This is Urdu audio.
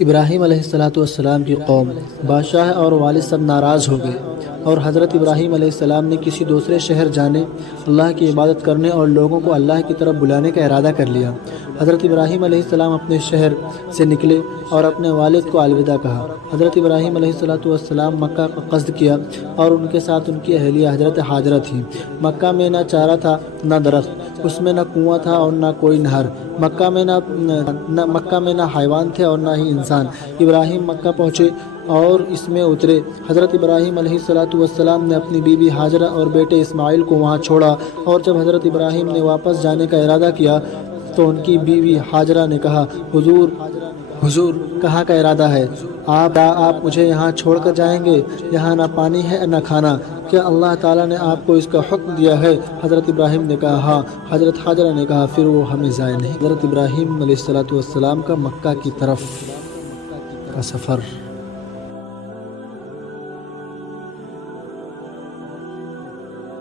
ابراہیم علیہ السلام کی قوم، بادشاہ اور والد سب ناراض ہو گئے، اور حضرت ابراہیم علیہ السلام نے کسی دوسرے شہر جانے، اللہ کی عبادت کرنے اور لوگوں کو اللہ کی طرف بلانے کا ارادہ کر لیا۔ حضرت ابراہیم علیہ السلام اپنے شہر سے نکلے اور اپنے والد کو الوداع کہا۔ حضرت ابراہیم علیہ السلام مکہ کا قصد کیا اور ان کے ساتھ ان کی اہلیہ حضرت ہاجرہ تھی۔ مکہ میں نہ چارہ تھا نہ درخت، اس میں نہ کنواں تھا اور نہ کوئی نہر، مکہ میں نہ حیوان تھے اور نہ ہی انسان۔ ابراہیم مکہ پہنچے اور اس میں اترے۔ حضرت ابراہیم علیہ السلام نے اپنی بیوی ہاجرہ اور بیٹے اسماعیل کو وہاں چھوڑا، اور جب حضرت ابراہیم نے واپس جانے کا ارادہ کیا تو ان کی بیوی ہاجرہ نے کہا، حضور کہاں کا ارادہ ہے؟ آپ مجھے یہاں چھوڑ کر جائیں گے؟ یہاں نہ پانی ہے نہ کھانا، کیا اللہ تعالیٰ نے آپ کو اس کا حکم دیا ہے؟ حضرت ابراہیم نے کہا ہاں۔ حضرت ہاجرہ نے کہا پھر وہ ہمیں ضائع نہیں۔ حضرت ابراہیم علیہ السلام کا مکہ کی طرف کا سفر۔